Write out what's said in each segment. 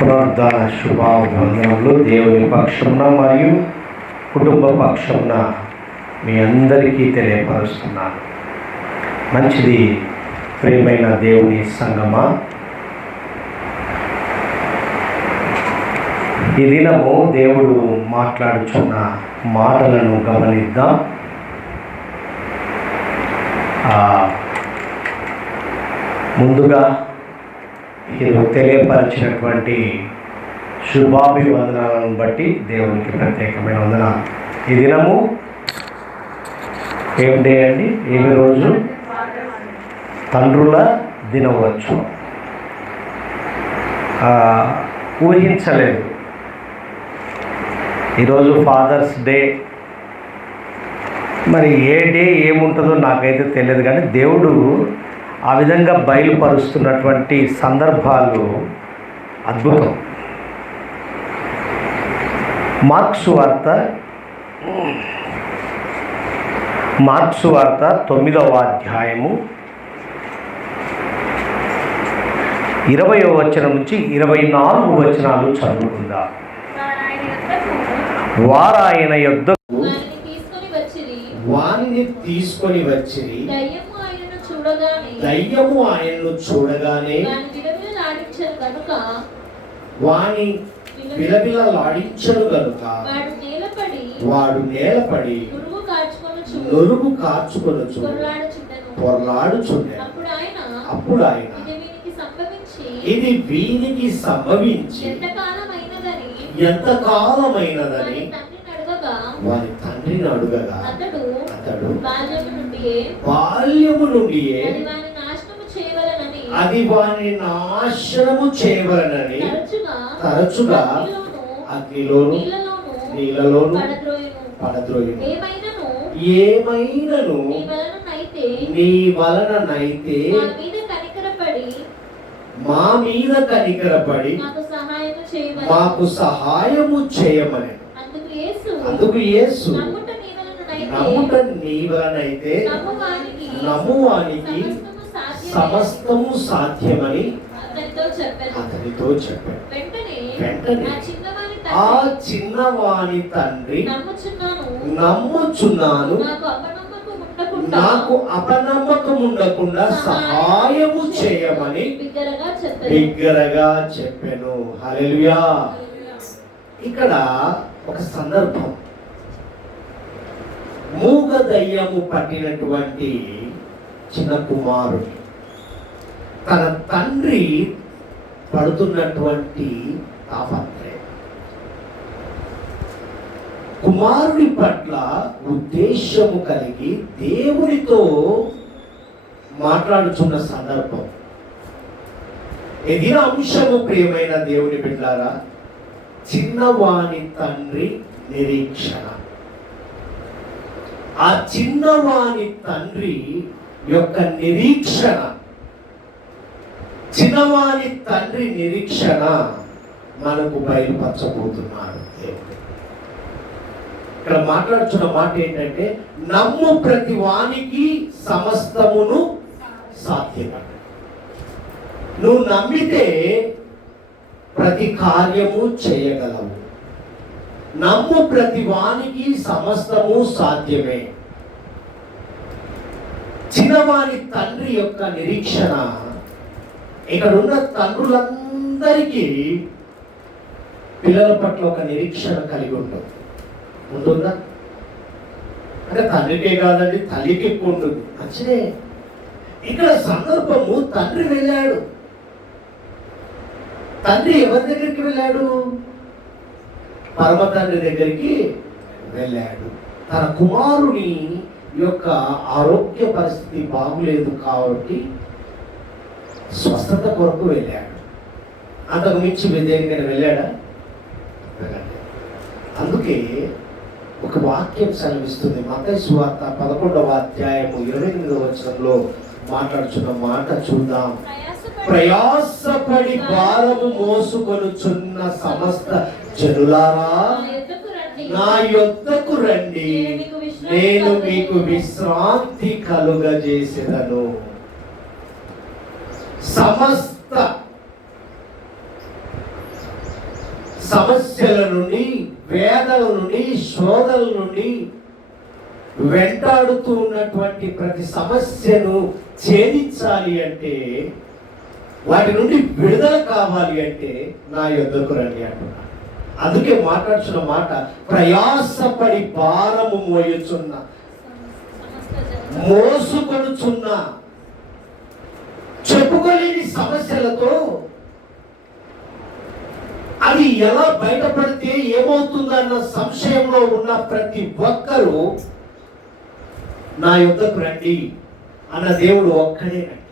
ప్రార్థన శుభాభివందనములు దేవుని పక్షమున మరియు కుటుంబ పక్షమున మీ అందరికీ తెలియపరుస్తున్నాను. మంచిది ప్రియమైన దేవుని సంగమా, ఈ దినము దేవుడు మాట్లాడుచున్న మాటలను గమనిద్దాం. ముందుగా మీరు తెలియపరిచినటువంటి శుభాభివందనాలను బట్టి దేవునికి ప్రత్యేకమైన వందనాలు. ఈ దినము ఏం డే అండి? ఏమి రోజు? తండ్రుల దినోత్సవం. ఊహించలేదు ఈరోజు ఫాదర్స్ డే. మరి ఏ డే ఏముంటుందో నాకైతే తెలియదు, కానీ దేవుడు ఆ విధంగా బయలుపరుస్తున్నటువంటి సందర్భాలు అద్భుతం. మార్క్సు వార్త 9వ అధ్యాయము 20వ వచనం నుంచి 24 వచనాలు చదువుకుందాం. వారు ఆయన యొద్దకు వానిని తీసుకొని వచ్చిరి. దయ్యము ఆయనను చూడగానే వాని విలవిలలాడించను గనుక వాడు నేలపడి నురుగు కార్చుకొనుచు పొరలాడుచుండెను. అప్పుడు ఆయన ఇది వీనికి సంభవించి ఎంతకాలమైనదని వారి తండ్రిని అడుగగా అతడు బాల్యము నుండియే అది వారిని నాశనము చేయవలనని తరచుగా అగ్నిలోను నీళ్ళలోను పడద్రోయును. ఏమైనను నీ వలననైతే మా మీద కనికరపడి మాకు సహాయము చేయమని. అందుకు యేసు నమ్ముట నీ వలనైతే నమ్మువానికి సమస్తము సాధ్యమని అతనితో చెప్పాడు. వెంటనే ఆ చిన్నవాని తండ్రి నమ్ముచున్నాను, నాకు అపనమ్మకం ఉండకుండా సహాయము చేయమని బిగ్గరగా చెప్పాను. హల్లెలూయా. ఇక్కడ ఒక సందర్భం, మూగ దయ్యము పట్టినటువంటి చిన్న కుమారుడు తన తండ్రి పడుతున్నటువంటి తాపత్రయం, కుమారుడి పట్ల ఉద్దేశము కలిగి దేవునితో మాట్లాడుచున్న సందర్భం. ఇది అంశము ప్రియమైన దేవుని బిడ్డలారా, చిన్నవాని తండ్రి నిరీక్షణ. ఆ చిన్నవాని తండ్రి యొక్క నిరీక్షణ, చిన్నవాని తండ్రి నిరీక్షణ మనకు బయలుపరచబోతున్నాడు దేవుడు. ఇక్కడ మాట్లాడుతున్న మాట ఏంటంటే, నమ్ము ప్రతి వానికి సమస్తమును సాధ్యమే. నువ్వు నమ్మితే ప్రతి కార్యము చేయగలవు. నమ్ము ప్రతి వానికి సమస్తము సాధ్యమే. చిన్నవాని తండ్రి యొక్క నిరీక్షణ, ఇక్కడ ఉన్న తండ్రులందరికీ పిల్లల పట్ల ఒక నిరీక్షణ కలిగి ఉంటుందా? అంటే తండ్రికే కాదండి, తల్లికి ఎక్కువ ఉంటుంది. మంచిదే. ఇక్కడ సందర్భము, తండ్రి వెళ్ళాడు. తండ్రి ఎవరి దగ్గరికి వెళ్ళాడు? పరమ తండ్రి దగ్గరికి వెళ్ళాడు. తన కుమారుని యొక్క ఆరోగ్య పరిస్థితి బాగులేదు కాబట్టి స్వస్థత కొరకు వెళ్ళాడు. అంతకు మించి దేనికైనా వెళ్ళాడా? వెళ్ళండి. అందుకే ఒక వాక్యం సెలవిస్తుంది. మత్తయి సువార్త 11వ అధ్యాయము 28వ వచనంలో మాట్లాడుచున్న మాట చూద్దాం. ప్రయాసపడి భారము మోసుకొనుచున్న సమస్త జనులారా నా యొద్దకు రండి, నేను మీకు విశ్రాంతి కలుగజేసేదను. సమస్త సమస్యల నుండి, వేదన నుండి, శోధల నుండి, వెంటాడుతూ ఉన్నటువంటి ప్రతి సమస్యను ఛేదించాలి అంటే, వాటి నుండి విడుదల కావాలి అంటే నా యొద్దకు రండి అంటున్నాను. అందుకే మాట్లాడుతున్న మాట, ప్రయాసపడి భారము మోయుచున్న, మోసుకొనుచున్న, చెప్పుకోలేని సమస్యలతో అది ఎలా బయటపడితే ఏమవుతుందన్న సంశయంలో ఉన్న ప్రతి ఒక్కరూ నా యొద్దకు రండి అన్న దేవుడు ఒక్కడేనండి.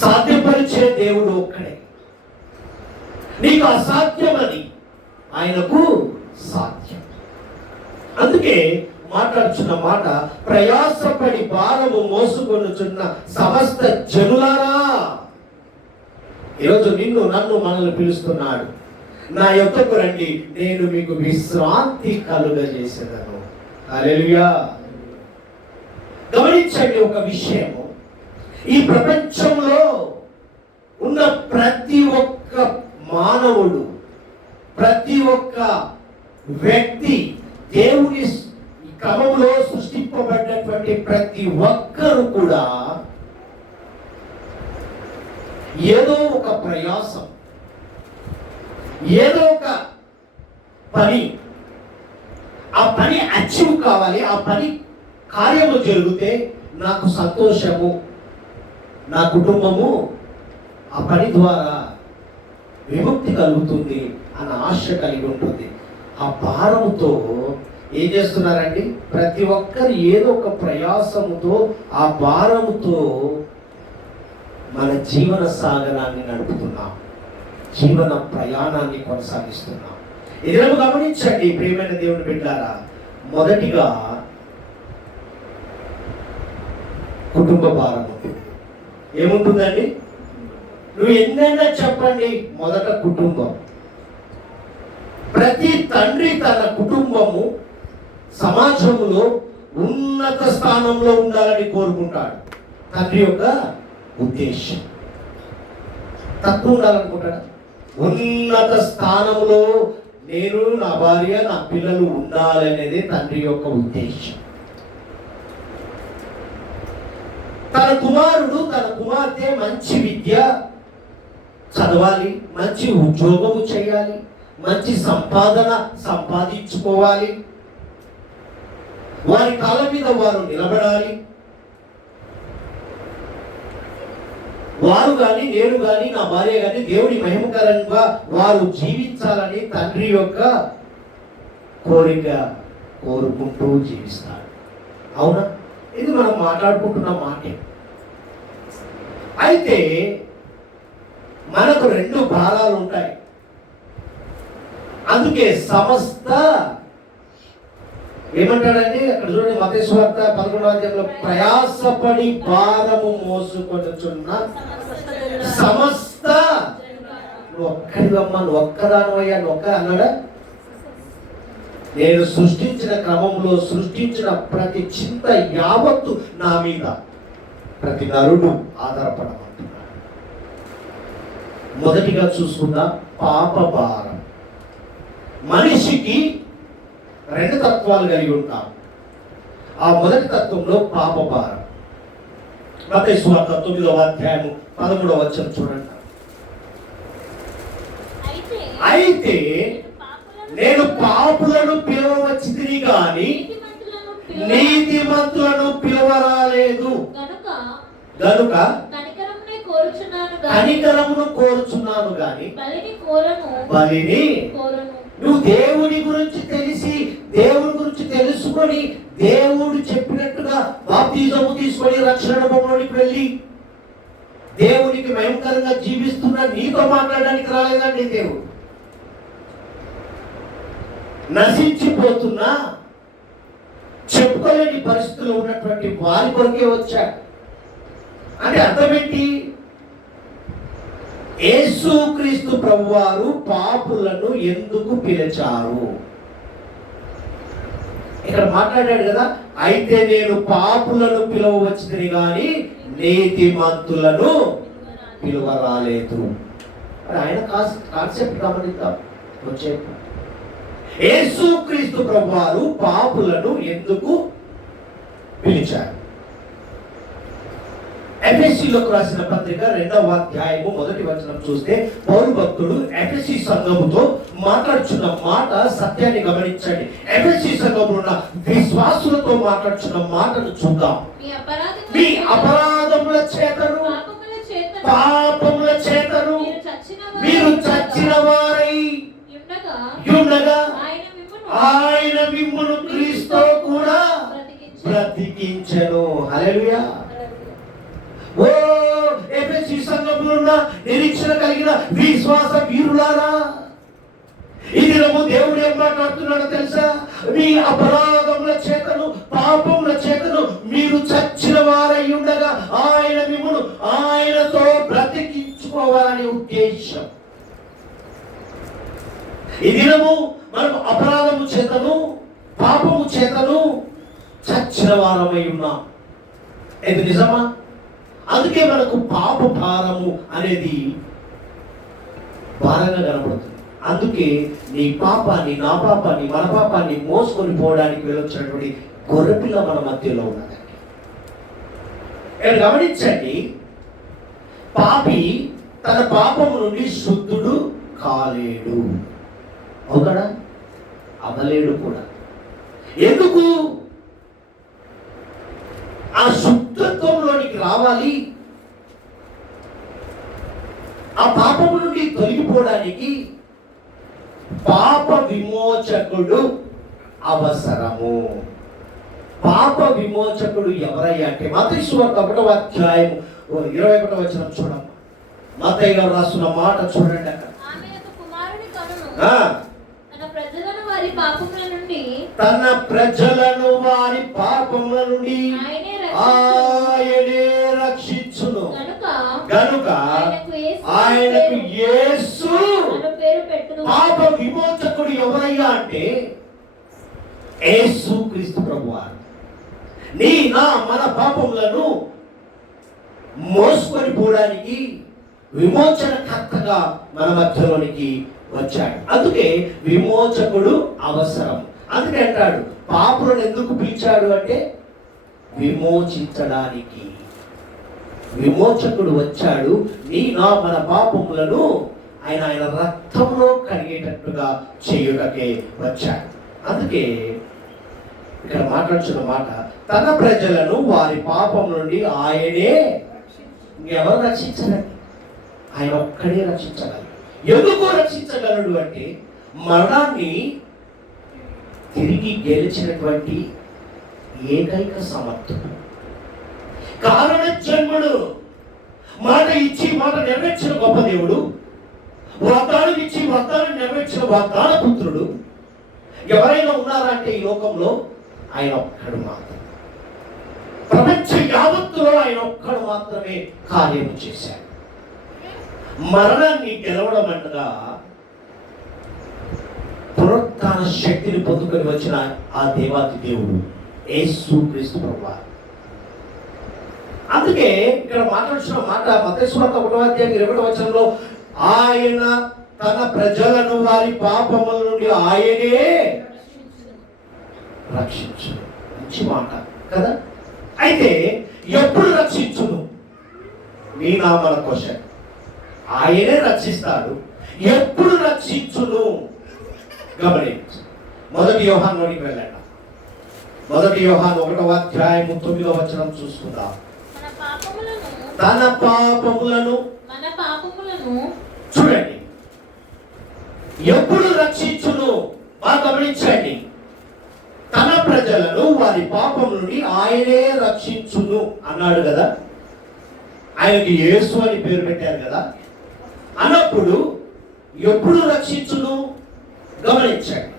సాధ్యపరిచే దేవుడు ఒక్కడే. నీకు అసాధ్యమని ఆయనకు సాధ్యం. అందుకే మాట్లాడుచున్న మాట, ప్రయాసపడి భారము మోసుకొనుచున్న సమస్త జనులారా. ఈరోజు నిన్ను, నన్ను, మనల్ని పిలుస్తున్నాడు. నా యొద్దకు రండి, నేను మీకు విశ్రాంతి కలుగజేసేదను. హల్లెలూయా. గమనించండి ఒక విషయము, ఈ ప్రపంచంలో ఉన్న ప్రతి ఒక్క మానవుడు, ప్రతి ఒక్క వ్యక్తి, దేవుని క్రమంలో సృష్టింపబడినటువంటి ప్రతి ఒక్కరు కూడా ఏదో ఒక ప్రయాసం, ఏదో ఒక పని, ఆ పని అచీవ్ కావాలి, ఆ పని కార్యము జరిగితే నాకు సంతోషము, నా కుటుంబము ఆ పని ద్వారా విముక్తి కలుగుతుంది అన్న ఆశ కలిగి ఉంటుంది. ఆ భారముతో ఏం చేస్తున్నారండి? ప్రతి ఒక్కరు ఏదో ఒక ప్రయాసముతో, ఆ భారముతో మన జీవన సాగరాన్ని నడుపుతున్నాం, జీవన ప్రయాణాన్ని కొనసాగిస్తున్నాం. ఇదేమో గమనించండి ప్రియమైన దేవుని బిడ్డలారా. మొదటిగా కుటుంబ భారము ఏముంటుందండి? నువ్వు ఎన్నైనా చెప్పండి, మొదట కుటుంబం. ప్రతి తండ్రి తన కుటుంబము సమాజంలో ఉన్నత స్థానంలో ఉండాలని కోరుకుంటాడు. తండ్రి యొక్క ఉద్దేశం తక్కువ ఉండాలనుకుంటాడా? ఉన్నత స్థానంలో నేను, నా భార్య, నా పిల్లలు ఉండాలనేది తండ్రి యొక్క ఉద్దేశం. తన కుమారుడు, తన కుమార్తె మంచి విద్య చదవాలి, మంచి ఉద్యోగము చేయాలి, మంచి సంపాదన సంపాదించుకోవాలి, వారి కాళ్ళ మీద వారు నిలబడాలి, వారు కానీ, నేను కానీ, నా భార్య కానీ దేవుని మహిమకరంగా వారు జీవించాలని తండ్రి యొక్క కోరిక కోరుకుంటూ జీవిస్తారు. అవునా? ఇది మనం మాట్లాడుకుంటున్న మాటే. అయితే మనకు రెండు భారాలు ఉంటాయి. అందుకే సమస్త ఏమంటాడండి అక్కడ చూడండి, మత్తయి సువార్త 11వ అధ్యాయంలో, ప్రయాసపడి భారము మోసుకొనుచున్న సమస్త. నువ్వు ఒక్కడివమ్మా, నువ్వు ఒక్కదానివయ్యా, నువ్వు ఒక్క అన్నాడా? నేను సృష్టించిన క్రమంలో సృష్టించిన ప్రతి చింత యావత్తు నా మీద ప్రతి నరుడు ఆధారపడమంటున్నాడు. మొదటిగా చూసుకుందాం, పాప భారం. మనిషికి రెండు తత్వాలు కలిగి ఉంటాం. ఆ మొదటి తత్వంలో పాప భారం. మత్తయి సువార్త 9వ అధ్యాయము 13వ వచనం చూడండి. అయితే నేను పాపులను పిలవవచ్చితిని గాని నీతిమంతులను పిలవరాలేదు. గనుక కనికరమును కోరుచున్నాను గాని బలిని. నువ్వు దేవుని గురించి తెలిసి, దేవుని గురించి తెలుసుకొని, దేవుడు చెప్పినట్టుగా బాప్తిజము తీసుకొని రక్షణ అనుభవంలోకి వెళ్ళి దేవునికి భయంకరంగా జీవిస్తున్నా నీతో మాట్లాడడానికి రాలేదండి దేవుడు. నశించిపోతున్నా, చెప్పుకోలేని పరిస్థితుల్లో ఉన్నటువంటి వారి కొరకే వచ్చాడు. అంటే అర్థం ఏంటి? యేసుక్రీస్తు ప్రభువారు పాపులను ఎందుకు పిలిచారు? ఇక్కడ మాట్లాడాడు కదా, అయితే నేను పాపులను పిలవవచ్చుని కానీ నీతిమంతులను పిలువరాలేదు. ఆయన కాన్సెప్ట్ గమనిద్దాం. వచ్చే యేసుక్రీస్తు ప్రభువారు పాపులను ఎందుకు పిలిచారు? ఎఫెసీలోకి రాసిన పత్రిక 2వ అధ్యాయము 1వ వచనం చూస్తే పౌలు భక్తుడు ఎఫెసీ సంఘముతో మాట్లాడుచున్న మాట సత్యాన్ని గమనించండి. ఎఫెసీ సంఘములో ఉన్న విశ్వాసులతో మాట్లాడుచున్న మాటను చూద్దాం. మీ అపరాధముల చేతను పాపముల చేతను మీరు చచ్చిన వారై ఉండగా ఆయన మిమ్మును క్రీస్తుతో కూడా బ్రతికించెను. హల్లెలూయా. ఓ ఎఫెసీ సంఘములో ఉన్న నిరీక్షణ కలిగిన విశ్వాస వీరులారా, ఈ దినము దేవుడు ఏం మాట్లాడుతున్నాడో తెలుసా? మీ అపరాధముల చేతను పాపముల చేతను మీరు చచ్చిన వారై ఉండగా ఆయన మిమ్మును ఆయనతో బ్రతికించుకోవాలనే ఉద్దేశం. ఈ దినము మనం అపరాధము చేతను పాపము చేతను చచ్చిన వారమై ఉన్నాం. ఇది నిజమా? అందుకే మనకు పాప భారము అనేది భారంగా కనబడుతుంది. అందుకే నీ పాపాన్ని, నా పాపాన్ని, మన పాపాన్ని మోసుకొని పోవడానికి వెళ్ళొచ్చినటువంటి గొర్రెపిల్ల మన మధ్యలో ఉన్నదండి. గమనించండి, పాపి తన పాపము నుండి శుద్ధుడు కాలేడు. అవుతాడా? అవలేడు కూడా. ఎందుకు? ఆ శుద్ధత్వంలోనికి రావాలి, ఆ పాపము నుండి తొలగిపోవడానికి పాప విమోచకుడు అవసరము. పాప విమోచకుడు ఎవరయ్యా అంటే మత్తయి సువార్త 1వ అధ్యాయము 21వ వచనం చూడండి. మత్తయి గారు రాస్తున్న మాట చూడండి. అక్కడ తన ప్రజలను వారి పాపముల నుండి ఆయనే రక్షించును గనుక ఆయనకు యేసు పాప విమోచకుడు ఎవరయ్యా అంటే యేసుక్రీస్తు ప్రభువారు. నీ నా మన పాపములను మోసుకొని పోవడానికి విమోచన కర్తగా మన మధ్యలోనికి వచ్చాడు. అందుకే విమోచకుడు అవసరం. అందుకే అంటాడు, పాపులను ఎందుకు పిలిచాడు అంటే విమోచించడానికి. విమోచకుడు వచ్చాడు, నీ నా మన పాపములను ఆయన రక్తంలో కడిగేటట్టుగా చేయుటకే వచ్చాడు. అందుకే ఇక్కడ మాట్లాడుతున్న మాట, తన ప్రజలను వారి పాపం నుండి ఆయనే, ఎవరు రక్షించరండి, ఆయన ఒక్కడే రక్షించగలరు. ఎందుకు రక్షించగలడు అంటే మరణాన్ని తిరిగి గెలిచినటువంటి ఏకైక సమర్థుడు, కారణ జన్ముడు, మాట ఇచ్చి మాట నెరవేర్చిన గొప్ప దేవుడు, వాగ్దానం ఇచ్చి వాగ్దానం నెరవేర్చిన వాగ్దాన పుత్రుడు ఎవరైనా ఉన్నారంటే ఈ లోకంలో ఆయన ఒక్కడు మాత్రం. ప్రపంచ యావత్తులో ఆయన ఒక్కడు మాత్రమే కార్యం చేశాడు. మరణాన్ని గెలవడం అనగా పునరుత్థాన శక్తిని పొందుకొని వచ్చిన ఆ దేవాది దేవుడు యేసుక్రీస్తు ప్రభువారు. అందుకే ఇక్కడ మాట్లాడుతున్న మాట మత్తయి సువార్త 1వ అధ్యాయం 20వ వచనంలో ఆయన తన ప్రజలను వారి పాపముల నుండి ఆయనే రక్షించును. మంచి మాట కదా. అయితే ఎప్పుడు రక్షించును? నీ నామల కోసం ఆయనే రక్షిస్తాడు. ఎప్పుడు రక్షించును గమనించు. 1 యోహానులోనికి వెళ్ళండి. 1 యోహాను 1వ అధ్యాయం 9వ వచనం చూసుకుందాం. తన పాపములను చూడండి, ఎప్పుడు రక్షించును బాగా గమనించండి. తన ప్రజలను వారి పాపం నుండి ఆయనే రక్షించును అన్నాడు కదా. ఆయనకి యేసు అని పేరు పెట్టారు కదా. అన్నప్పుడు ఎప్పుడు రక్షించును గమనించండి.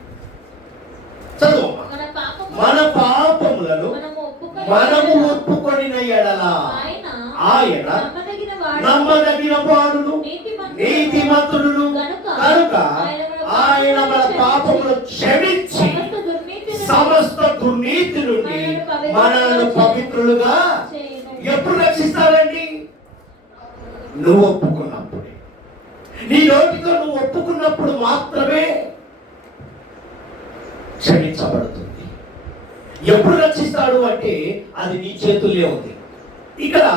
చదువు. మన పాపములను మనము ఒప్పుకొనిన ఎడల ఆయన నమ్మదగిన వాడును నీతిమంతుడును కనుక ఆయన మన పాపములను క్షమించి సమస్త దుర్నీతి నుండి మనల్ని పవిత్రులుగా ఎప్పుడు రక్షిస్తాడండి? నువ్వు ఒప్పుకున్నప్పుడే. నీ నోటితో నువ్వు ఒప్పుకున్నప్పుడు మాత్రమే క్షమించబడుతుంది. ఎప్పుడు రక్షిస్తాడు అంటే అది నీ చేతుల్లో ఉంది. ఇక్కడ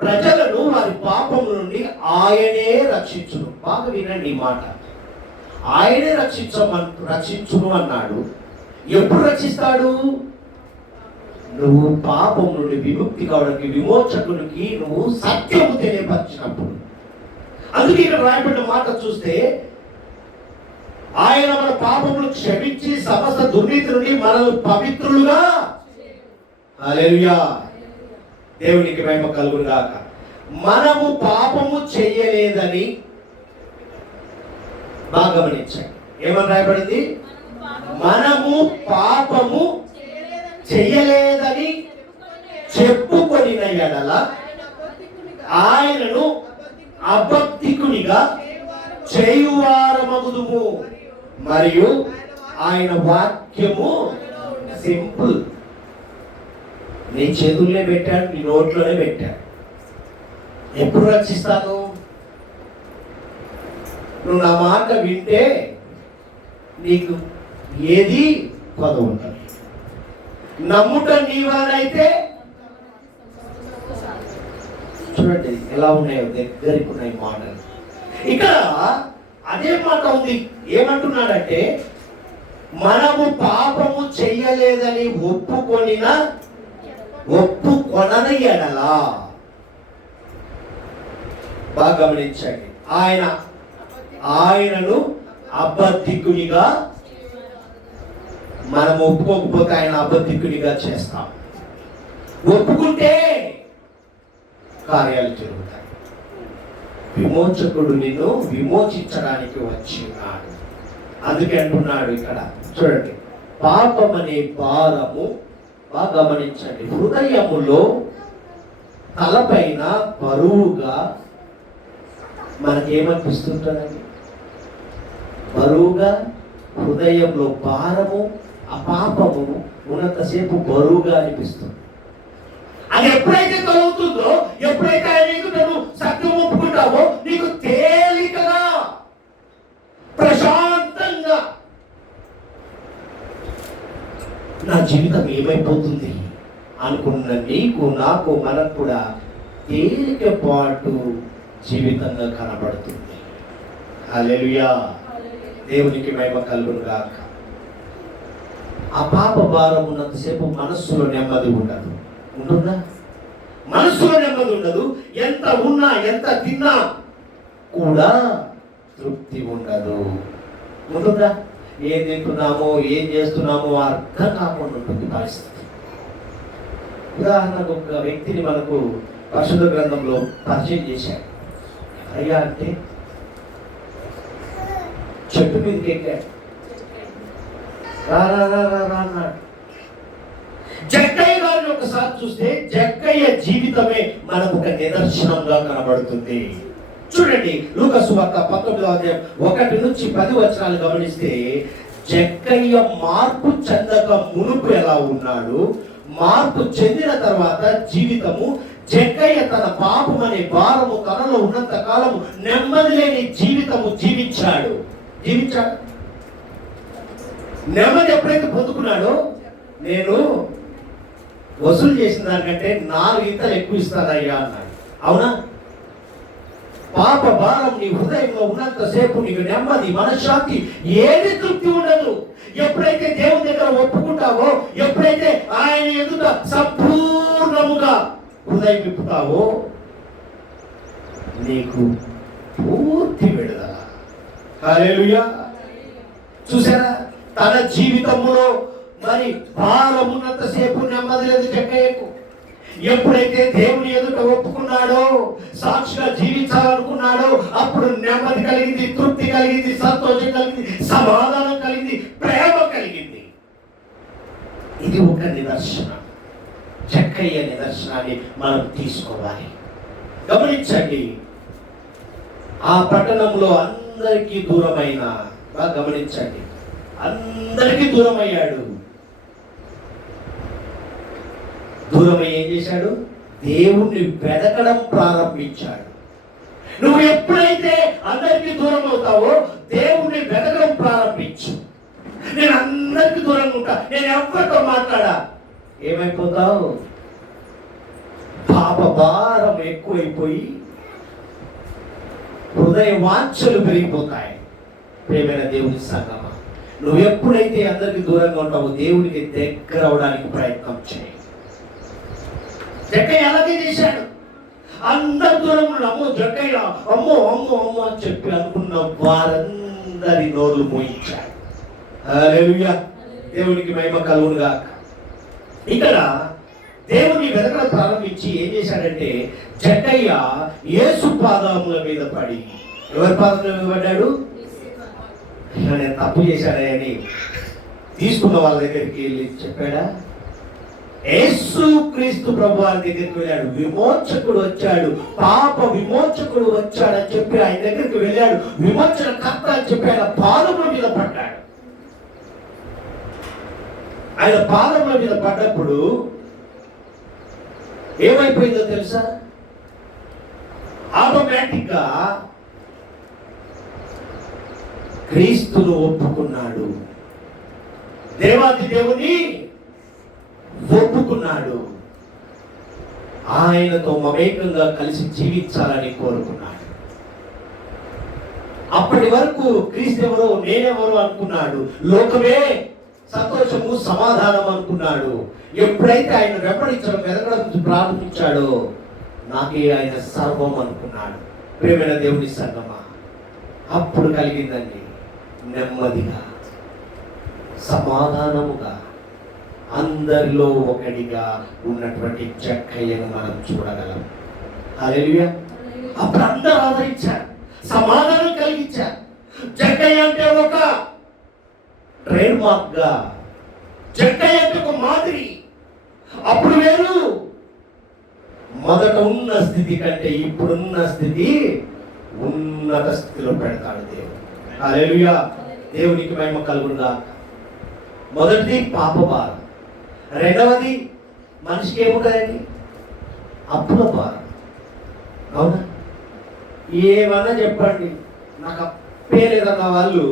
ప్రజలను వారి పాపం నుండి ఆయనే రక్షించును. బాగా వినండి ఈ మాట. ఆయనే రక్షించును అన్నాడు. ఎప్పుడు రక్షిస్తాడు? నువ్వు పాపం నుండి విముక్తి కావడానికి, విమోచకునికి నువ్వు సత్యము తెలియపరిచినప్పుడు. అందుకే ఇక్కడ రాయబడిన మాట చూస్తే, ఆయన మన పాపములు క్షమించి సమస్త దుర్నీతి నుండి మనల్ని పవిత్రులుగా. హల్లెలూయా, దేవునికి మహిమ కలుగును గాక. మనము పాపము చేయలేదని, బాగా గమనించండి, ఏమని రాయబడింది? మనము పాపము చేయలేదని చెప్పుకొనిన ఎడల ఆయనను అబద్ధికునిగా చేయువారమగుదుము, మరియు ఆయన వాక్యము సింపుల్. నీ చేతుల్లోనే పెట్టాడు, నీ నోట్లోనే పెట్టాడు. ఎప్పుడు రక్షిస్తాను? నువ్వు నా మాట వింటే నీకు ఏది కొద ఉంటుంది. నమ్ముట నీవానైతే, చూడండి ఎలా ఉన్నాయో, దగ్గరికి ఉన్నాయి మాటలు. ఇక్కడ అదే మాట ఉంది. ఏమంటున్నాడంటే, మనము పాపము చెయ్యలేదని ఒప్పుకొనని ఎడలా. బాగా గమనించండి, ఆయనను అబద్ధికునిగా, మనం ఒప్పుకోకపోతే ఆయన అబద్ధికునిగా చేస్తాం. ఒప్పుకుంటే కార్యాలు జరుగుతాయి. విమోచకుడు నిన్ను విమోచించడానికి వచ్చి ఉన్నాడు. అందుకే అంటున్నాడు ఇక్కడ, చూడండి, పాపమనే భారము, బాగా గమనించండి, హృదయములో తలపైన బరువుగా మనకేమనిపిస్తుంటుందండి? బరువుగా, హృదయంలో భారము, ఆ పాపము ఉన్నంతసేపు బరువుగా అనిపిస్తుంది. అది ఎప్పుడైతే కలుగుతుందో, ఎప్పుడైతే నువ్వు సత్యం ఒప్పుకుంటావో, నీకు తేలికగా, ప్రశాంతంగా నా జీవితం ఏమైపోతుంది అనుకున్న నీకు, నాకు, మనకు కూడా తేలికపాటు జీవితంగా కనబడుతుంది. హల్లెలూయా, దేవునికి మహిమ కలుగును గాక. ఆ పాప భారం ఉన్నంతసేపు మనస్సులో నెమ్మది ఉండదు. ఉంటుందా? మనస్సులో నెమ్మది ఉండదు. ఎంత ఉన్నా, ఎంత తిన్నా కూడా తృప్తి ఉండదు. ఉంటుందా? ఏం తింటున్నామో, ఏం చేస్తున్నామో అర్థం కాకుండా ఉంటుంది పరిస్థితి. ఉదాహరణకు ఒక వ్యక్తిని మనకు పరిశుద్ధ గ్రంథంలో పరిచయం చేశాడు. అయ్యా అంటే చెట్టు మీదకి ఎక్కాడు. అన్నాడు. జక్కయ్య గారిని ఒకసారి చూస్తే జక్కయ్య జీవితమే మనకు ఒక నిదర్శనంగా కనబడుతుంది. చూడండి, లూకా సువార్త 19వ అధ్యాయం 1 నుంచి 10 వచనాలు గమనిస్తే, జక్కయ్య మార్పు చెందక మునుపు ఎలా ఉన్నాడు, మార్పు చెందిన తర్వాత జీవితము, జక్కయ్య తన పాపం అనే భారము తనలో ఉన్నంత కాలము నెమ్మది లేని జీవితము జీవించాడు. నెమ్మది ఎప్పుడైతే పొందుకున్నాడో, నేను వసూలు చేసిన దానికంటే 4 ఇంతలు ఎక్కువ ఇస్తానయ్యా అన్నాడు. అవునా? పాప భారం నీ హృదయంలో ఉన్నంతసేపు నీకు నెమ్మది, మనశ్శాంతి, ఏది తృప్తి ఉండదు. ఎప్పుడైతే దేవుని దగ్గర ఒప్పుకుంటావో, ఎప్పుడైతే ఆయన ఎదుట సంపూర్ణముగా హృదయం విప్పుతావో, నీకు పూర్తి విడుదల. హల్లెలూయా. చూసారా, తన జీవితంలో మరి భారం ఉన్నంతసేపు నెమ్మది లేదు జక్కయ్యకు. ఎప్పుడైతే దేవుని ఎదుట ఒప్పుకున్నాడో, సాక్షిగా జీవించాలనుకున్నాడో, అప్పుడు నెమ్మది కలిగింది, తృప్తి కలిగింది, సంతోషం కలిగింది, సమాధానం కలిగింది, ప్రేమ కలిగింది. ఇది ఒక నిదర్శనం. జక్కయ్య నిదర్శనాన్ని మనం తీసుకోవాలి. గమనించండి, ఆ పట్టణంలో అందరికీ దూరమైన, గమనించండి, అందరికీ దూరమయ్యాడు. దూరమై ఏం చేశాడు? దేవుణ్ణి వెతకడం ప్రారంభించాడు. నువ్వు ఎప్పుడైతే అందరికీ దూరం అవుతావో దేవుణ్ణి వెతకడం ప్రారంభించు. నేను అందరికీ దూరంగా ఉంటా, నేను ఎవరితో మాట్లాడా, ఏమైపోతావు? పాప భారం ఎక్కువైపోయి హృదయ వాంఛలు పెరిగిపోతాయి. ప్రేమైన దేవుని సంగమా, నువ్వు ఎప్పుడైతే అందరికి దూరంగా ఉంటావో దేవునికి దగ్గర అవడానికి ప్రయత్నం చేయి. జక్కయ్య అలాగే చేశాడు. అందరు దూరంలో అమ్మో జక్కయ్య అమ్మో అమ్మో అమ్మో అని చెప్పి అనుకున్న వారందరి నోర్లు మోయించాడు. హల్లెలూయా, దేవునికి మహిమ కలుగునుగా. ఇక్కడ దేవుని వెతకడం ప్రారంభించి ఏం చేశాడంటే, జక్కయ్య యేసు పాదముల మీద పడి, ఎవరి పాదముల మీద పడ్డాడు? నేను తప్పు చేశానే అని తీసుకున్న వాళ్ళ దగ్గరికి వెళ్ళి చెప్పాడా? యేసు క్రీస్తు ప్రభు వారి దగ్గరికి వెళ్ళాడు. విమోచకుడు వచ్చాడు, పాప విమోచకుడు వచ్చాడని చెప్పి ఆయన దగ్గరికి వెళ్ళాడు. విమోచన కర్త అని చెప్పి ఆయన పాదముల మీద పడ్డాడు. ఆయన పాదముల మీద పడ్డప్పుడు ఏమైపోయిందో తెలుసా? ఆటోమేటిక్ గా క్రీస్తును ఒప్పుకున్నాడు, దేవాది దేవుని ఒప్పుకున్నాడు, ఆయనతో మమేకంగా కలిసి జీవించాలని కోరుకున్నాడు. అప్పటి వరకు క్రీస్తు ఎవరో నేనెవరో అనుకున్నాడు, లోకమే సంతోషము సమాధానం అనుకున్నాడు. ఎప్పుడైతే ఆయన వెంబడించడం వెతకడం ప్రారంభించాడో నాకే ఆయన సర్వం అనుకున్నాడు. ప్రేమైన దేవుని సంగమా, అప్పుడు కలిగిందండి నెమ్మదిగా, సమాధానముగా, అందరిలో ఒకడిగా ఉన్నటువంటి జక్కయ్యను మనం చూడగలం. హల్లెలూయా. అప్పుడు అందరూ ఆదరించారు, సమాధానం కలిగించారు. జక్కయ్య అంటే ఒక ట్రేడ్ మార్క్ గా, జక్కయ్య అంటే ఒక మాదిరి. అప్పుడు వేరు, మొదట ఉన్న స్థితి కంటే ఇప్పుడున్న స్థితి ఉన్నత స్థితిలో పెడతాడు దేవుడు. హల్లెలూయా, దేవునికి మహిమ కలుగునుగా. మొదటిది పాప భారం, రెండవది మనిషికి ఏముంటుందండి? అప్పుల భారం. అవునా? ఏమన్నా చెప్పండి, నాకు అప్పే లేదన్న వాళ్ళు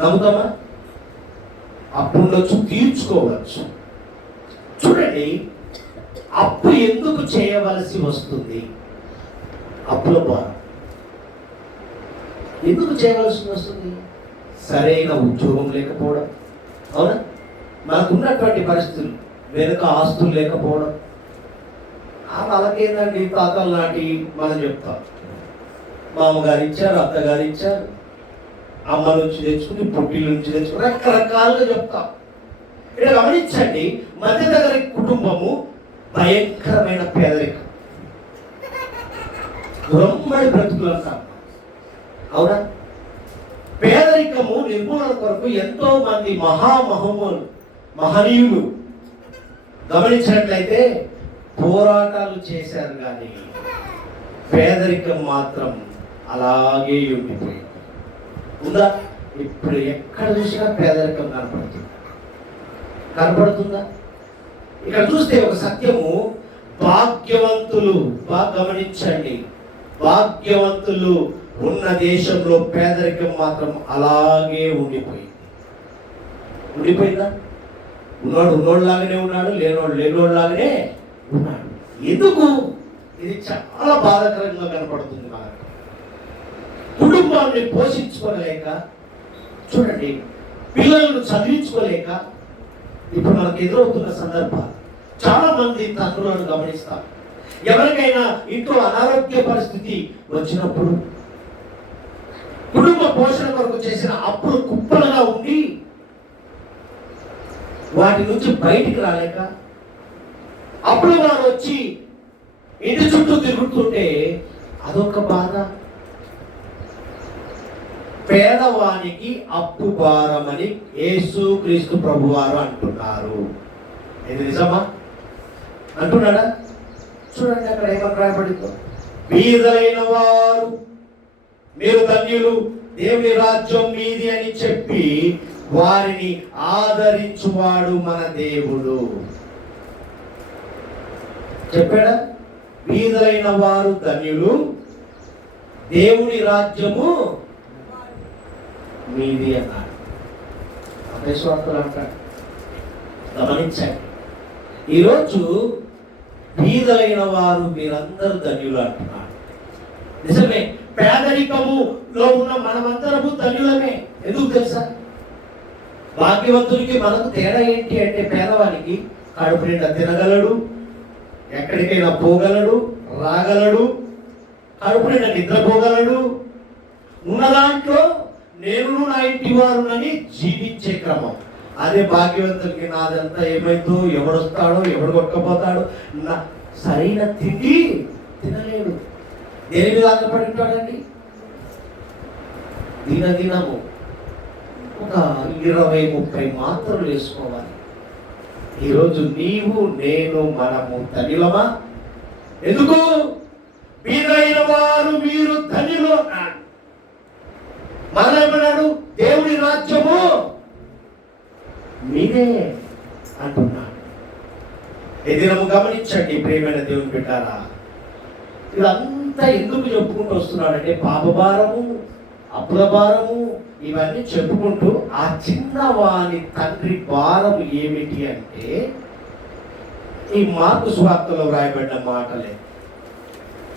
నమ్ముతామా? అప్పు ఉండొచ్చు, తీర్చుకోవచ్చు. చూడండి, అప్పు ఎందుకు చేయవలసి వస్తుంది? అప్పుల భారం ఎందుకు చేయవలసి వస్తుంది? సరైన ఉద్యోగం లేకపోవడం, అవునా? మనకున్నటువంటి పరిస్థితులు, వెనుక ఆస్తులు లేకపోవడం. అలాగేందండి, తాతల నాటి మనం చెప్తాం, మామగారు ఇచ్చారు, అత్తగారు ఇచ్చారు, అమ్మ నుంచి తెచ్చుకుని, పుట్టిల నుంచి తెచ్చుకుని, రకరకాలుగా చెప్తాం. ఇక్కడ గమనించండి, మధ్యతరగతి కుటుంబము భయంకరమైన పేదరికం, రొమ్మడి బ్రతుకులు అంటాం, అవునా? పేదరికము నిర్మూలన కొరకు ఎంతో మంది మహనీయులు గమనించినట్లయితే పోరాటాలు చేశారు, కానీ పేదరికం మాత్రం అలాగే ఉండిపోయింది. ఉందా? ఇప్పుడు ఎక్కడ చూసినా పేదరికం కనపడుతుందా? ఇక్కడ చూస్తే ఒక సత్యము, భాగ్యవంతులు, బాగా గమనించండి, భాగ్యవంతులు ఉన్న దేశంలో పేదరికం మాత్రం అలాగే ఉండిపోయిందా? ఉన్నోడు ఉన్నోళ్ళలాగానే ఉన్నాడు, లేనోడు లేనోళ్ళలాగానే ఉన్నాడు. ఎందుకు? ఇది చాలా బాధాకరంగా కనపడుతుంది మనకు. కుటుంబాన్ని పోషించుకోలేక, చూడండి, పిల్లలను చదివించుకోలేక ఇప్పుడు మనకు ఎదురవుతున్న సందర్భాలు. చాలా మంది తండ్రులను గమనిస్తాం, ఎవరికైనా ఇంట్లో అనారోగ్య పరిస్థితి వచ్చినప్పుడు కుటుంబ పోషణ కొరకు చేసిన అప్పులు కుప్పలుగా ఉండి వాటి నుంచి బయటికి రాలేక అప్పుల వారు వచ్చి ఇంటి చుట్టూ తిరుగుతుంటే అదొక బాధ. పేదవానికి అప్పు భారమని యేసు క్రీస్తు ప్రభువారు అంటున్నారు. ఇది నిజమా? అంటున్నాడా? చూడండి, అక్కడ ఏమని రాయబడిందో, బీదలైన వారు మీరు ధన్యులు, దేవుని రాజ్యం మీది అని చెప్పి వారిని ఆదరించువాడు మన దేవుడు. చెప్పాడా? బీదలైన వారు ధన్యులు, దేవుని రాజ్యము మీది అన్నాడు. అపేశ్వార్తలు అంటాడు. గమనించండి, ఈరోజు బీదలైన వారు మీరందరూ ధన్యులు అంటున్నారు. నిజమే, పేదరికములో ఉన్న మనమందరము ధన్యులమే. ఎందుకు తెలుసా? భాగ్యవంతునికి మనకు తేడా ఏంటి అంటే, పేదవానికి కడుపు నిండా తినగలడు, ఎక్కడికైనా పోగలడు, రాగలడు, కడుపు నిండా నిద్రపోగలడు, ఉన్న దాంట్లో నేను నా ఇంటి వారునని జీవించే క్రమం. అదే భాగ్యవంతుడికి నాదంతా ఏమైందో, ఎవడొస్తాడో, ఎవడు కొట్టుకుపోతాడో, నా సరైన తిండి తినలేడు. దేని మీద ఆధారపడి ఉంటాడండి? దినము ఒక 20-30 మాత్రలు వేసుకోవాలి. ఈరోజు నీవు నేను మనము ధన్యులమా? ఎందుకు? బీదైన వారు మీరు ధన్యులు అన్నాడు. మనమన్నాడు దేవుని రాజ్యము మీదే అంటున్నాడు. ఎదిరము గమనించండి ప్రియమైన దేవుని బిడ్డారా, ఇదంతా ఎందుకు చెప్పుకుంటూ వస్తున్నాడంటే, పాపభారము, అప్పుల భారము, ఇవన్నీ చెప్పుకుంటూ ఆ చిన్నవాని తండ్రి భారం ఏమిటి అంటే, ఈ మార్కు సువార్తలో వ్రాయబడిన మాటలే.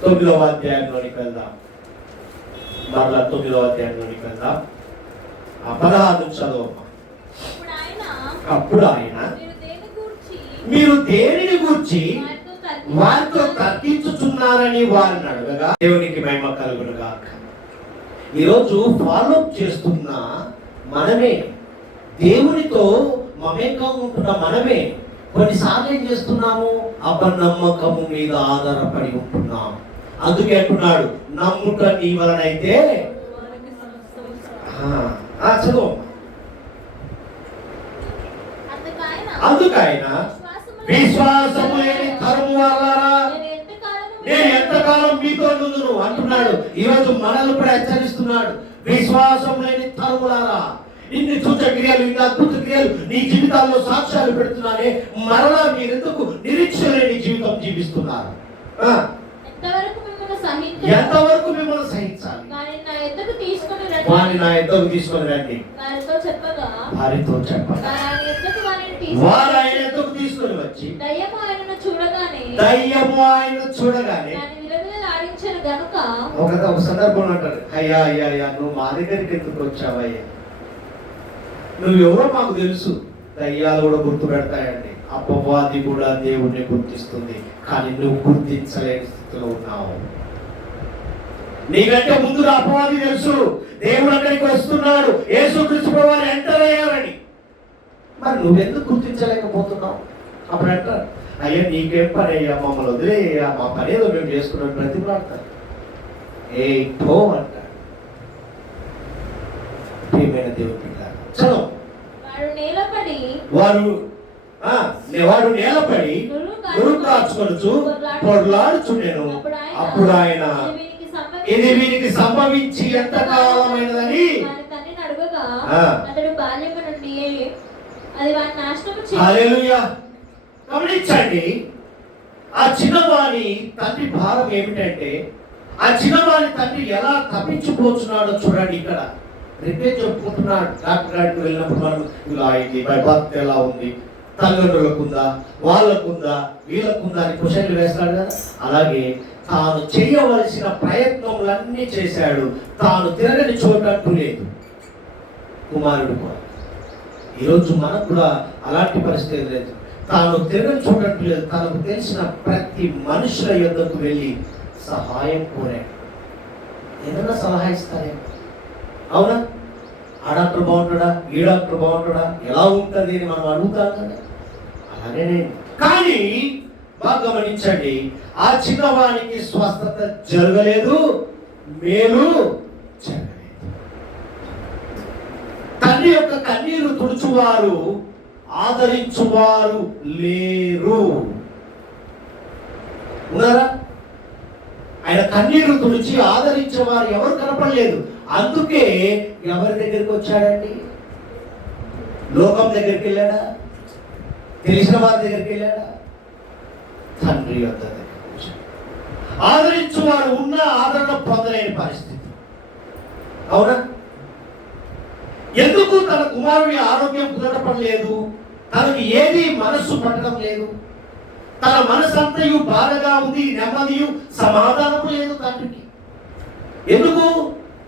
9వ అధ్యాయంలోనికి వెళ్దాం. మరలా 9వ అధ్యాయంలోనికి వెళ్దాం. 16 చదువు. అప్పుడు ఆయన మీరు దేనిని గూర్చి వారితో తర్కించుచున్నారని వారిని అడగగా, దేవునికి మహిమ కలుగును గాక. ఈరోజు ఫాలో చేస్తున్న మనమే, దేవునితో మమేకం ఉంటున్న మనమే కొన్నిసార్లు ఏం చేస్తున్నాము? అపనమ్మకము మీద ఆధారపడి ఉంటున్నాం. అందుకే అంటున్నాడు, నమ్ముట నీ వలనైతే చదువు. అందుకైన విశ్వాసము లేని తరము వారలారా, నేను ఎంతకాలం మీతో నుండును అంటున్నాడు. ఈరోజు మనల్ని కూడా హెచ్చరిస్తున్నాడు. విశ్వాసం లేని తరములారా, ఇన్ని సూచక్రియలు, ఇన్ని అద్భుత క్రియలు నీ జీవితాల్లో సాక్ష్యాలు పెడుతున్నానే, మరలా మీరెందుకు నిరీక్షణ లేని జీవితం జీవిస్తున్నారు? ఎంతవరకు మిమ్మల్ని సహించాలి? వారిని నా యొద్దకు తీసుకొని రండి. వారితో చెప్పగా వారు ఆయన యొద్దకు తీసుకొని వచ్చి దయ్యము ఆయనను చూడగానే ఒక సందర్భం అంటారు, అయ్యా అయ్యా అయ్యా నువ్వు మా దగ్గరికి ఎందుకు వచ్చావయ్యా? నువ్వెవరో మాకు తెలుసు. దయ్యాలు కూడా గుర్తు పెడతాయండి, అపవాది కూడా దేవుణ్ణి గుర్తిస్తుంది, కానీ నువ్వు గుర్తించలేని స్థితిలో ఉన్నావు. నీకంటే ముందుగా అపవాది తెలుసు దేవుడు అక్కడికి వస్తున్నాడు, యేసుక్రీస్తు ప్రభువుని ఎంటర్ అయ్యారని. మరి నువ్వెందుకు గుర్తించలేకపోతున్నావు? అప్పుడు అంటారు, అయ్యా నీకేం పని అయ్యా, మమ్మల్ని వదిలేయ్యా, మా పని ఏదో మేము చేసుకున్నాం ప్రతిపాడతారు. ఏ పో అంటారు. ప్రియమైన దేవుడు పిల్లారా, చలో. వాడు నేలపడి గురుకాచుకొనుచు పొర్లాడుచుండెను. అప్పుడు ఆయన ఇది వీరికి సంభవించి ఎంత కాలమైనదని హల్లెలూయా. గమనించండి, ఆ చిన్నవాని తండ్రి భారం ఏమిటంటే, ఆ చిన్నవాని తండ్రి ఎలా తప్పించిపోతున్నాడో చూడండి. ఇక్కడ రిపేర్ చెప్పుకుంటున్నాడు. డాక్టర్ గారికి వెళ్ళినప్పుడు మనం ఇలా అయింది, భర్త ఎలా ఉంది, తల్లిదండ్రులకుందా, వాళ్ళకుందా, వీళ్ళకుందా అని క్వశ్చన్లు వేస్తాడు కదా. అలాగే తాను చేయవలసిన ప్రయత్నములన్నీ చేశాడు, తాను తిరగని చోటంటూ లేదు కుమారుడు కూడా. ఈరోజు మనకు కూడా అలాంటి పరిస్థితి లేదు. తాను తిరగని చోటంటూ లేదు. తనకు తెలిసిన ప్రతి మనుషుల యొద్దకు వెళ్ళి సహాయం కోరాడు. ఏదైనా సలహా ఇస్తారే? అవునా? ఆ డాక్టర్ బాగుంటాడా, ఈ డాక్టర్ బాగుంటాడా, ఎలా ఉంటుంది అని మనం అడుగుతాం కదా. అలానే కానీ బాగా గమనించండి, ఆ చిన్నవానికి స్వస్థత జరగలేదు, మేలు జరగలేదు. తండ్రి యొక్క కన్నీరు తుడుచువారు, ఆదరించువారు లేరు. ఉన్నారా? ఆయన కన్నీరు తుడిచి ఆదరించేవారు ఎవరు కనపడలేదు. అందుకే ఎవరి దగ్గరికి వచ్చాడండి? లోకం దగ్గరికి వెళ్ళాడా? తెలిసిన వారి దగ్గరికి వెళ్ళాడా? తండ్రి వద్ద దగ్గరికి వచ్చాడు. ఆదరించువారు ఉన్న ఆదరణ పొందలేని పరిస్థితి. అవునా? ఎందుకు తన కుమారుడి ఆరోగ్యం కుదరపడలేదు? తనకి ఏది మనస్సు పట్టడం లేదు. తన మనసంతయు బాధగా ఉంది, నెమ్మదియు సమాధానము లేదు తండ్రికి. ఎందుకు?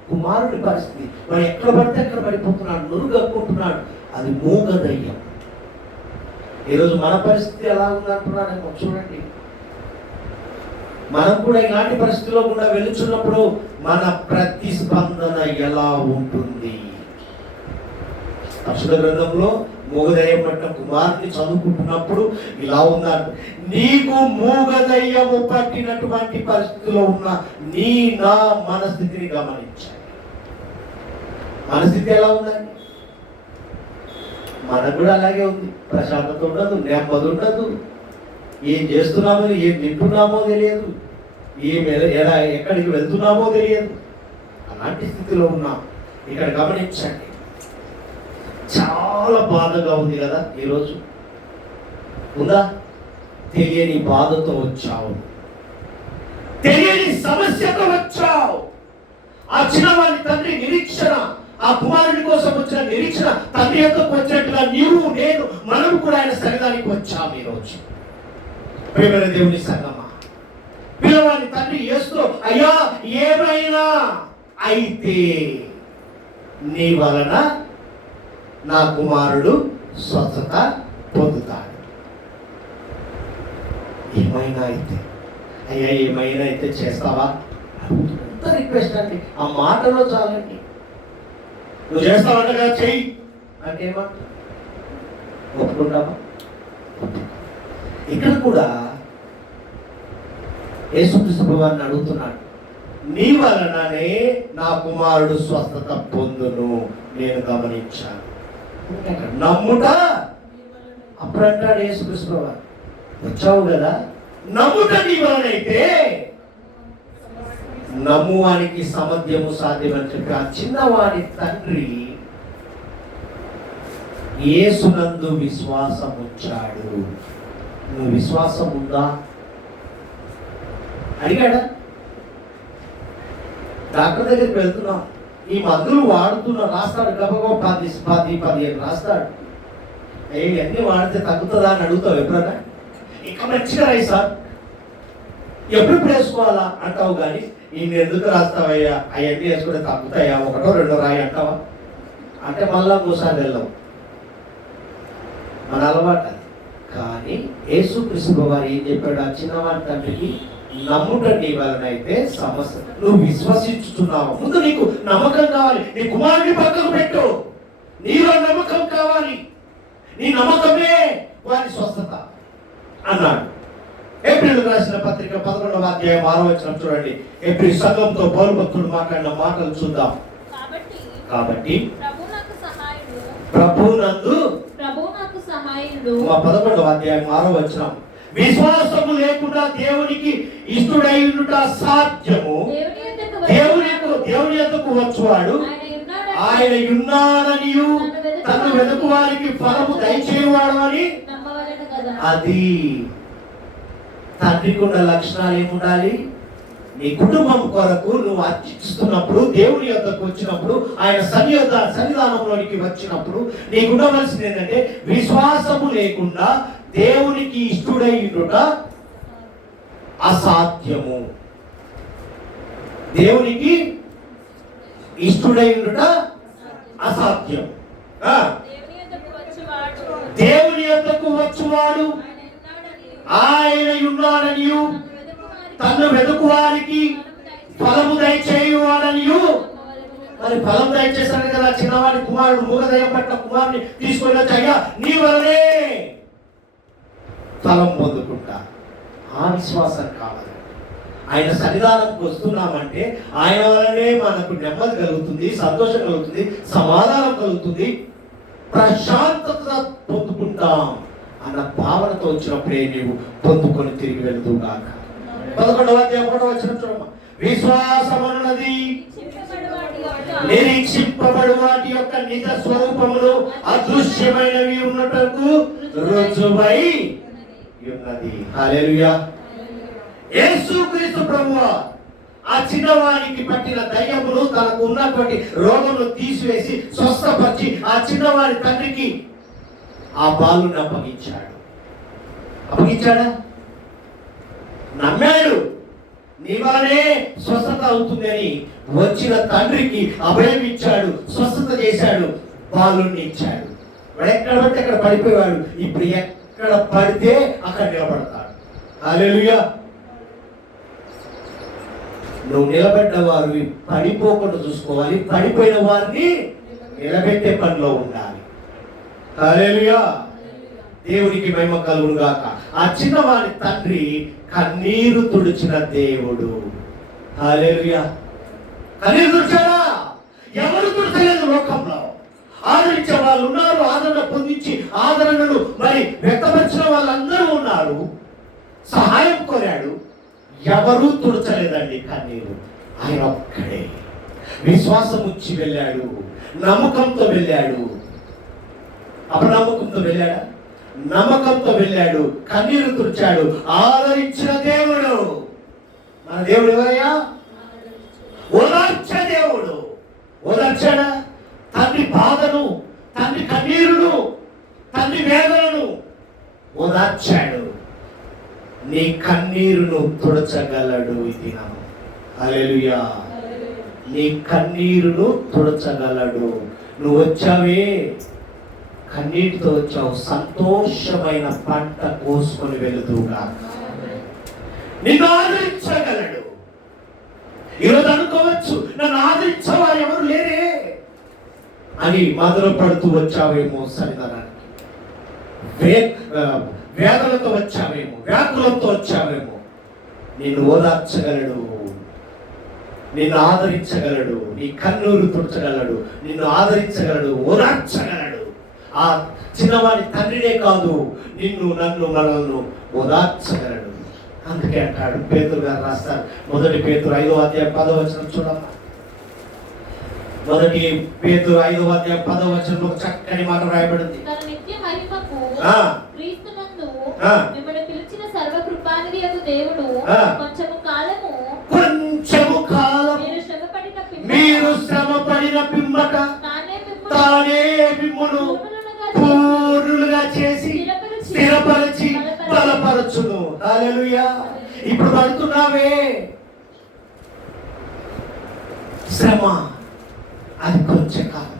కుమారుడి పరిస్థితి. మరి ఎక్కడ పడితే ఎక్కడ పడిపోతున్నాడు, నురుగక్కుంటున్నాడు. అది మూగ దయ్యం. ఈరోజు మన పరిస్థితి ఎలా ఉందంటున్నాడేమో చూడండి. మనం కూడా ఇలాంటి పరిస్థితిలో కూడా వెళుచున్నప్పుడు మన ప్రతిస్పందన ఎలా ఉంటుంది? పరిశుద్ధ గ్రంథంలో మూగదయ్యం పట్టిన కుమారుని చదువుకుంటున్నప్పుడు ఇలా ఉన్నారు, నీకు మూగదయ్యము పట్టినటువంటి పరిస్థితిలో ఉన్న నా మనస్థితిని గమనించాలి. మనస్థితి ఎలా ఉందండి? మనకు కూడా అలాగే ఉంది. ప్రశాంతత ఉండదు, నెమ్మది ఉండదు. ఏం చేస్తున్నామో, ఏం వింటున్నామో తెలియదు, ఎక్కడికి వెళ్తున్నామో తెలియదు. అలాంటి స్థితిలో ఉన్నాం. ఇక్కడ గమనించండి, చాలా బాధగా ఉంది కదా ఈరోజు. ఉందా? తెలియని బాధతో వచ్చావు, తెలియని సమస్యతో వచ్చావు. ఆ చిన్నవాడి తండ్రి నిరీక్షణ, ఆ కుమారుడి కోసం వచ్చిన నిరీక్షణ తండ్రి యొక్కకు వచ్చినట్టుగా నీవు నేను మనం కూడా ఆయన సన్నిధానికి వచ్చాము ఈరోజు. ప్రియమైన దేవుని సంగమా, పిల్లవాడిని తండ్రి యేసు, అయ్యా ఏమైనా అయితే నీ వలన నా కుమారుడు స్వస్థత పొందుతాడు. ఏమైనా అయితే, అయ్యా ఏమైనా అయితే చేస్తావా? ఎంత రిక్వెస్ట్ అండి, ఆ మాటలో చాలండి. నువ్వు చేస్తావంటగా చెయ్యి అంటే ఏమంట? ఒప్పుకుంటావా? ఇక్కడ కూడా యేసుక్రీస్తు ప్రభువుని అడుగుతున్నాడు, నీ వలననే నా కుమారుడు స్వస్థత పొందును నేను గమనించాను. నమ్ముట. అప్పుడు అంటాడు యేసుక్రీస్తు ప్రభువు, వచ్చావు కదా, నమ్ముట నీ వలనైతే నమ్మువానికి సమధ్యము సాధ్యమని చెప్పి ఆ చిన్నవాడి తండ్రి యేసునందు విశ్వాసం ఉంచాడు. నువ్వు విశ్వాసం ఉందా అడిగాడా? డాక్టర్ దగ్గరికి వెళ్తున్నాం, ఈ మందులు వాడుతున్నా రాస్తాడు, గబగబా 10-15 రాస్తాడు. ఇవన్నీ వాడితే తగ్గుతుందా అని అడుగుతావు ఎప్పుడన్నా? ఇంకా మంచిగా రాయి సార్, ఎప్పుడు వేసుకోవాలా అంటావు. కానీ ఈయన ఎందుకు రాస్తావయ్యా, అవన్నీ వేసుకుంటే తగ్గుతాయా, 1-2 రాయి అంటావా? అంటే మళ్ళా ఇంకోసారి వెళ్ళవు. మన అలవాటు. కానీ యేసుక్రీస్తు వారు ఏం చెప్పాడు ఆ చిన్నవాడి తండ్రికి? నమ్ముట నీ వలనైతే సమస్య. నువ్వు విశ్వసించుతున్నావు. ముందు నీకు నమ్మకం కావాలి. నీ కుమారుని పక్కకు పెట్టు, నీలో నమ్మకం కావాలి. నీ నమ్మకమే వారి స్వస్థత అన్నాడు. ఏప్రిల్ రాసిన పత్రిక 11వ అధ్యాయం 6వ వచనం చూడండి. ఏప్రిల్ సంఘంతో పౌలు భక్తుడు మాట్లాడిన మాటలు చూద్దాం. కాబట్టి ప్రభునందు 11వ అధ్యాయం 6వ వచనం, విశ్వాసము లేకుండా దేవునికి ఇష్టడై ఉండుట సాధ్యము. దేవుని యొద్దకు వచ్చువాడు ఆయన ఉన్నాడనియు తను వెతుకు వారికి ఫలము దయచేవాడు అని. అది తండ్రికి ఉన్న లక్షణాలు ఏముండాలి? నీ కుటుంబం కొరకు నువ్వు అర్చిస్తున్నప్పుడు, దేవుని యొద్దకు వచ్చినప్పుడు, ఆయన సన్నిధానంలోనికి వచ్చినప్పుడు నీకు ఉండవలసింది ఏంటంటే విశ్వాసము లేకుండా దేవునికి ఇష్టడై ఉండుట అసాధ్యము. దేవునికి ఇష్టడై ఉండుట అసాధ్యం. దేవుని యొద్దకు వచ్చువాడు ఆయన ఉన్నాడనియు తను వెతుకు వారికి ఫలము దయచేయువాడనియు. మరి ఫలం దయచేశాడు కదా చిన్నవాడి కుమారుడు, మూగదయ్యం పట్ల కుమారుని తీసుకొని వచ్చాయా నీ వలనే ఫలం పొందుకుంటా. ఆ విశ్వాసం కావాలి. ఆయన సన్నిధానంకి వస్తున్నామంటే ఆయన వలనే మనకు నెమ్మది కలుగుతుంది, సంతోషం కలుగుతుంది, సమాధానం కలుగుతుంది, ప్రశాంతత పొందుకుంటాం అన్న భావనతో వచ్చినప్పుడే నీవు పొందుకొని తిరిగి వెళ్తూ కాక. 11వ అధ్యాయం 1వ వచనం చూడమ్మా. విశ్వాసమన్నది నిరీక్షింపబడు వాటి యొక్క నిజ స్వరూపములు అదృశ్యమైనవి ఉన్నటకు రుజువై ఉన్నది. హల్లెలూయా. యేసుక్రీస్తు ప్రభువు ఆ చిన్నవానికి పట్టిన దయ్యములు, తనకు ఉన్నటువంటి రోగములు తీసివేసి స్వస్థపరిచి ఆ చిన్నవాడి తండ్రికి ఆ బాలుని అప్పగించాడా? నమ్మాడు. నీ వలనే స్వస్థత అవుతుంది అని వచ్చిన తండ్రికి అభయం ఇచ్చాడు, స్వస్థత చేశాడు, బాలుని ఇచ్చాడు. వాడు ఎక్కడ పడితే అక్కడ పడిపోయాడు. ఇప్పుడు ఎక్కడ పడితే అక్కడ నిలబడతాడు. హల్లెలూయా. నువ్వు నిలబడ్డ వారు పడిపోకుండా చూసుకోవాలి, పడిపోయిన వారిని నిలబెట్టే పనిలో ఉండాలి. హల్లెలూయా. దేవునికి మహిమ కలుగును గాక. ఆ చిన్నవాడి తండ్రి కన్నీరు తుడిచిన దేవుడు. హల్లెలూయా. కన్నీరు తుడిచాడా? ఎవరు తుడచలేదు లోకంలో. ఆదరించే వాళ్ళు ఉన్నారు, ఆదరణ పొందించి ఆదరణను మరి వ్యక్తపరిచిన వాళ్ళందరూ ఉన్నారు. సహాయం కోరాడు, ఎవరూ తుడచలేదండి కన్నీరు. ఆయన ఒక్కడే విశ్వాసం ఉంచి వెళ్ళాడు, నమ్మకంతో వెళ్ళాడు. అపనమ్మకంతో వెళ్ళాడా? నమ్మకంతో వెళ్ళాడు, కన్నీరు తుడిచాడు. ఆదరించిన దేవుడు మన దేవుడు ఎవరయ్యా? ఓదార్చే దేవుడు. ఓదార్చాడా? తండ్రి బాధను, తండ్రి కన్నీరును, తండ్రి వేదనను ఓదార్చాడు. నీ కన్నీరును తుడచగలడు ఈ దినం. హల్లెలూయా. నీ కన్నీరును తుడచగలడు. నువ్వు వచ్చావే, కన్నీటితో వచ్చావు, సంతోషమైన పంట కోసుకొని వెళుతుగా నిన్ను ఆదరించగలడు. ఈరోజు అనుకోవచ్చు, నన్ను ఆదరించేవారు ఎవరు లేరే అని మదన పడుతూ వచ్చావేమో సన్నిధానానికి. వేదనతో వచ్చావేమో, వ్యాకులంతో వచ్చావేమో. నిన్ను ఓదార్చగలడు, నిన్ను ఆదరించగలడు, నీ కన్నూరు తుడచగలడు, నిన్ను ఆదరించగలడు, ఓదార్చగలడు. ఆ చిన్నవాడి తండ్రినే కాదు, నిన్ను, నన్ను, మనల్ని ఓదార్చగలడు. అందుకే అంటాడు, పేతురు గారు రాస్తారు, 1 పేతురు 5వ అధ్యాయం 10వ వచనం చూడమ్మా. 1 పేతురు 5వ అధ్యాయం 10వ వచనంలో చక్కని మాట రాయబడింది. కొంచెము కాలం మీరు శ్రమపడిన పిమ్మట తానే మిమ్మును పూర్ణులుగా చేసి స్థిరపరచి బలపరచును. హల్లెలూయా. ఇప్పుడు పడుతున్నావే శ్రమ, అది కొంచెంకాలం.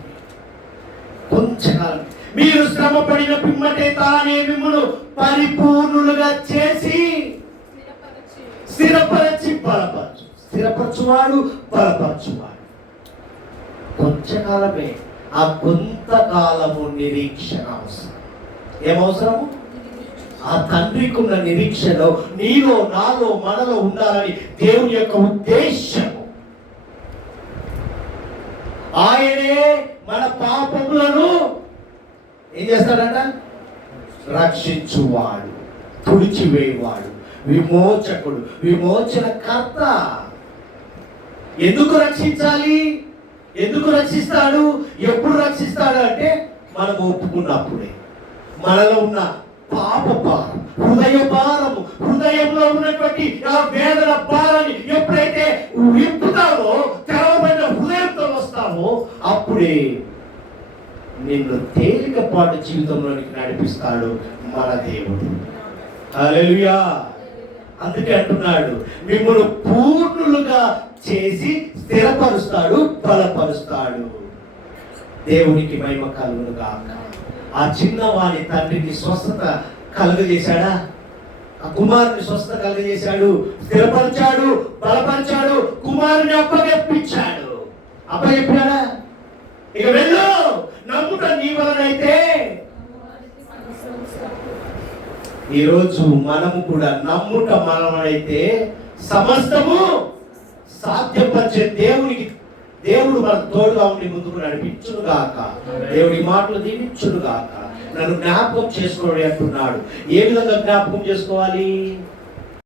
మీరు శ్రమ పడిన పిమ్మటే తానే మిమ్మును పరిపూర్ణులుగా చేసి స్థిరపరచి బలపరచు. స్థిరపరచువాడు, బలపరచువాడు. కొంచెంకాలమే. ఆ కొంతకాలము నిరీక్షణ అవసరం. ఏమవసరము? ఆ తండ్రికి ఉన్న నిరీక్షలో నీలో, నాలో, మనలో ఉండాలని దేవుని యొక్క ఉద్దేశము. ఆయనే మన పాపములను ఏం చేస్తాడంట? రక్షించువాడు, తుడిచివేవాడు, విమోచకుడు, విమోచనకర్త. ఎందుకు రక్షించాలి? ఎందుకు రక్షిస్తాడు? ఎప్పుడు రక్షిస్తాడు అంటే మనం ఒప్పుకున్నప్పుడే. మనలో ఉన్న పాప భారం, హృదయ భారము, హృదయంలో ఉన్నటువంటి ఆ వేదన భారాన్ని ఎప్పుడైతే విప్పుతావో, తెరవబడిన హృదయంతో వస్తావో, అప్పుడే నిన్ను తేలికపాటు జీవితంలోనికి నడిపిస్తాడు మన దేవుడు. హల్లెలూయా. అందుకే అంటున్నాడు, మిమ్మల్ని పూర్ణులుగా చేసి స్థిరపరుస్తాడు, బలపరుస్తాడు. దేవునికి మహిమ కలుగును గాక. ఆ చిన్నవాని తండ్రికి స్వస్థత కలుగజేశాడా? ఆ కుమారుని స్వస్థత కలుగజేశాడు, స్థిరపరిచాడు, బలపరిచాడు, కుమారుని అప్పగించాడు. అప్పగించాడా? ఇక వెళ్ళు, నమ్ముట నీ వలనైతే. ఈరోజు మనము కూడా నమ్ముట మనమైతే సమస్తము సాధ్యపరిచే దేవుడు మనకు తోడుగా ఉండి ముందుకు నడిపించును గాక. దేవుడి మాటలు దీవించును గాక. నన్ను జ్ఞాపకం చేసుకోవడం అంటున్నాడు. ఏ విధంగా జ్ఞాపకం చేసుకోవాలి?